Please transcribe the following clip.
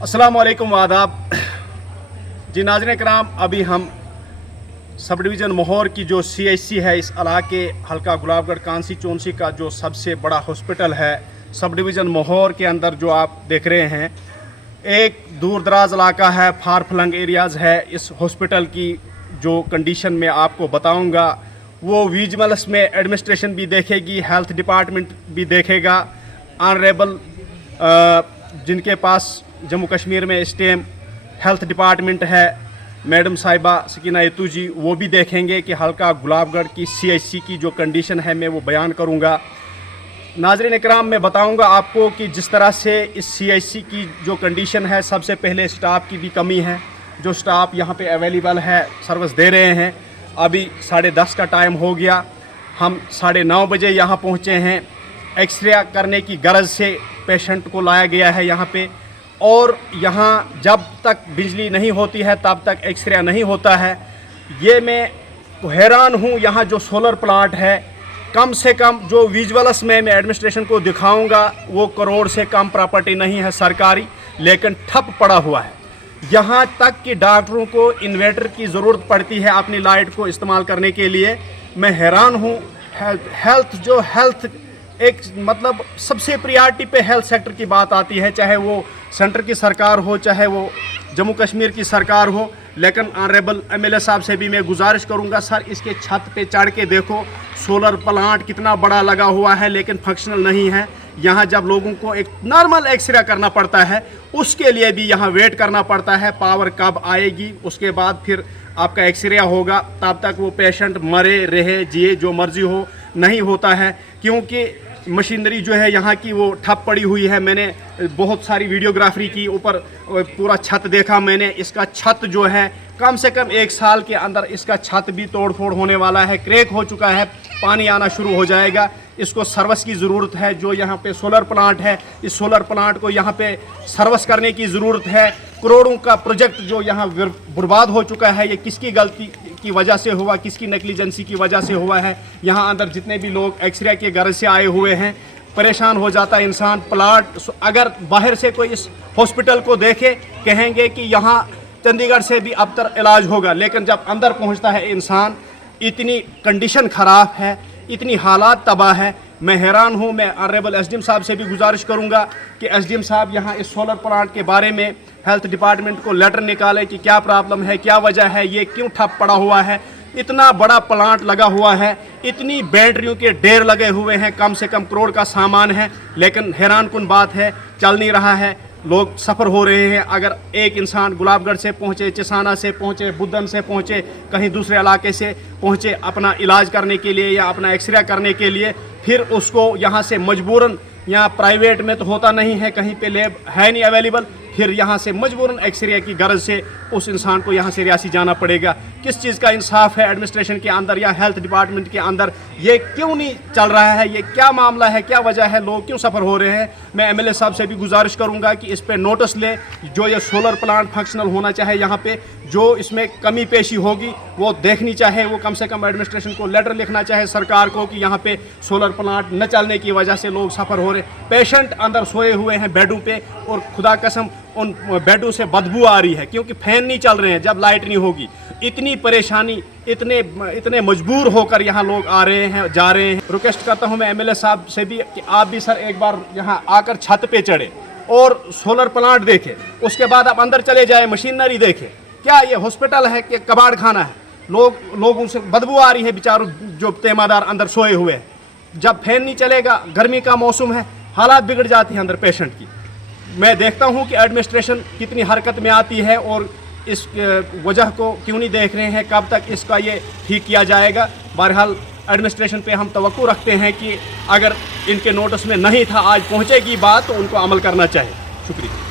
अस्सलाम वालेकुम आदाब। जी नाज़रीन कराम, अभी हम सब डिवीज़न मोहर की जो CHC है इस इलाके हल्का गुलाबगढ़ कांस्टीट्यूंसी का जो सबसे बड़ा हॉस्पिटल है सब डिवीज़न मोहर के अंदर जो आप देख रहे हैं, एक दूर दराज इलाका है, फार फ्लंग एरियाज़ है। इस हॉस्पिटल की जो कंडीशन में आपको बताऊंगा वो विजिलेंस में एडमिनिस्ट्रेशन भी देखेगी, हेल्थ डिपार्टमेंट भी देखेगा, ऑनरेबल जिनके पास जम्मू कश्मीर में इस टाइम हेल्थ डिपार्टमेंट है मैडम साहिबा सकीना यतू जी, वो भी देखेंगे कि हल्का गुलाबगढ़ की CHC की जो कंडीशन है मैं वो बयान करूँगा। नाज़रीन इकराम, मैं बताऊंगा आपको कि जिस तरह से इस CHC की जो कंडीशन है, सबसे पहले स्टाफ की भी कमी है। जो स्टाफ यहाँ पे अवेलेबल है, सर्विस दे रहे हैं। अभी 10:30 का टाइम हो गया, हम 9:30 बजे यहाँ पहुँचे हैं। एक्सरे करने की गरज से पेशेंट को लाया गया है यहाँ पे, और यहाँ जब तक बिजली नहीं होती है तब तक एक्सरे नहीं होता है। ये मैं हैरान हूँ, यहाँ जो सोलर प्लांट है कम से कम जो विजुअल्स में मैं एडमिनिस्ट्रेशन को दिखाऊंगा वो करोड़ से कम प्रॉपर्टी नहीं है सरकारी, लेकिन ठप पड़ा हुआ है। यहाँ तक कि डॉक्टरों को इन्वर्टर की ज़रूरत पड़ती है अपनी लाइट को इस्तेमाल करने के लिए। मैं हैरान हूँ। हेल्थ एक मतलब सबसे प्रियॉरिटी पे हेल्थ सेक्टर की बात आती है, चाहे वो सेंटर की सरकार हो चाहे वो जम्मू कश्मीर की सरकार हो। लेकिन ऑनरेबल MLA साहब से भी मैं गुजारिश करूंगा, सर इसके छत पे चढ़ के देखो, सोलर प्लांट कितना बड़ा लगा हुआ है लेकिन फंक्शनल नहीं है। यहाँ जब लोगों को एक नॉर्मल एक्सरे करना पड़ता है उसके लिए भी यहाँ वेट करना पड़ता है, पावर कब आएगी उसके बाद फिर आपका एक्सरे होगा, तब तक वो पेशेंट मरे रहे जिए जो मर्जी हो नहीं होता है, क्योंकि मशीनरी जो है यहाँ की वो ठप पड़ी हुई है। मैंने बहुत सारी वीडियोग्राफी की, ऊपर पूरा छत देखा मैंने। इसका छत जो है कम से कम 1 साल के अंदर इसका छत भी तोड़ फोड़ होने वाला है, क्रैक हो चुका है, पानी आना शुरू हो जाएगा। इसको सर्विस की ज़रूरत है। जो यहाँ पे सोलर प्लांट है, इस सोलर प्लांट को यहाँ पे सर्विस करने की ज़रूरत है। करोड़ों का प्रोजेक्ट जो यहाँ बर्बाद हो चुका है, ये किसकी गलती की वजह से हुआ, किसकी नेग्लिजेंसी की वजह से हुआ है। यहाँ अंदर जितने भी लोग एक्सरे के गर्ज से आए हुए हैं, परेशान हो जाता है इंसान। प्लाट अगर बाहर से कोई इस हॉस्पिटल को देखे कहेंगे कि यहाँ चंडीगढ़ से भी अबतर इलाज होगा, लेकिन जब अंदर पहुँचता है इंसान, इतनी कंडीशन ख़राब है, इतनी हालात तबाह है। मैं हैरान हूँ। मैं ऑनरेबल SDM साहब से भी गुजारिश करूँगा कि SDM साहब यहाँ इस सोलर प्लांट के बारे में हेल्थ डिपार्टमेंट को लेटर निकालें कि क्या प्रॉब्लम है, क्या वजह है, ये क्यों ठप पड़ा हुआ है। इतना बड़ा प्लांट लगा हुआ है, इतनी बैटरियों के ढेर लगे हुए हैं, कम से कम करोड़ का सामान है, लेकिन हैरान कुन बात है चल नहीं रहा है। लोग सफ़र हो रहे हैं। अगर एक इंसान गुलाबगढ़ से पहुँचे, चिसाना से पहुँचे, बुद्धन से पहुँचे, कहीं दूसरे इलाके से पहुँचे अपना इलाज करने के लिए या अपना एक्सरे करने के लिए, फिर उसको यहाँ से मजबूरन, यहाँ प्राइवेट में तो होता नहीं है, कहीं पे लैब है नहीं अवेलेबल, फिर यहाँ से मजबूरन एक्सरे की गरज से उस इंसान को यहाँ से रियासी जाना पड़ेगा। किस चीज़ का इंसाफ है एडमिनिस्ट्रेशन के अंदर या हेल्थ डिपार्टमेंट के अंदर? ये क्यों नहीं चल रहा है? ये क्या मामला है, क्या वजह है, लोग क्यों सफ़र हो रहे हैं? मैं MLA साहब से भी गुजारिश करूँगा कि इस पर नोटिस ले। जो ये सोलर प्लांट फंक्शनल होना चाहे, यहाँ पे जो इसमें कमी पेशी होगी वो देखनी चाहे। वो कम से कम एडमिनिस्ट्रेशन को लेटर लिखना चाहे सरकार को कि यहाँ पे सोलर प्लांट न चलने की वजह से लोग सफ़र हो रहे, पेशेंट अंदर सोए हुए हैं बेडों पे, और खुदा कसम उन बेडों से बदबू आ रही है क्योंकि फ़ैन नहीं चल रहे हैं जब लाइट नहीं होगी। इतनी परेशानी, इतने मजबूर होकर यहाँ लोग आ रहे हैं, जा रहे हैं। रिक्वेस्ट करता हूँ मैं MLA साहब से भी कि आप भी सर एक बार यहाँ आकर छत पे चढ़े और सोलर प्लांट देखें, उसके बाद आप अंदर चले जाए, मशीनरी देखें। क्या ये हॉस्पिटल है कि कबाड़ खाना है? लोगों से बदबू आ रही है, बेचारों जो तेमादार अंदर सोए हुए हैं। जब फैन नहीं चलेगा, गर्मी का मौसम है, हालात बिगड़ जाती है अंदर पेशेंट की। मैं देखता हूँ कि एडमिनिस्ट्रेशन कितनी हरकत में आती है और इस वजह को क्यों नहीं देख रहे हैं, कब तक इसका ये ठीक किया जाएगा। बहरहाल एडमिनिस्ट्रेशन पे हम तवक्को रखते हैं कि अगर इनके नोटिस में नहीं था, आज पहुँचेगी बात, तो उनको अमल करना चाहिए। शुक्रिया।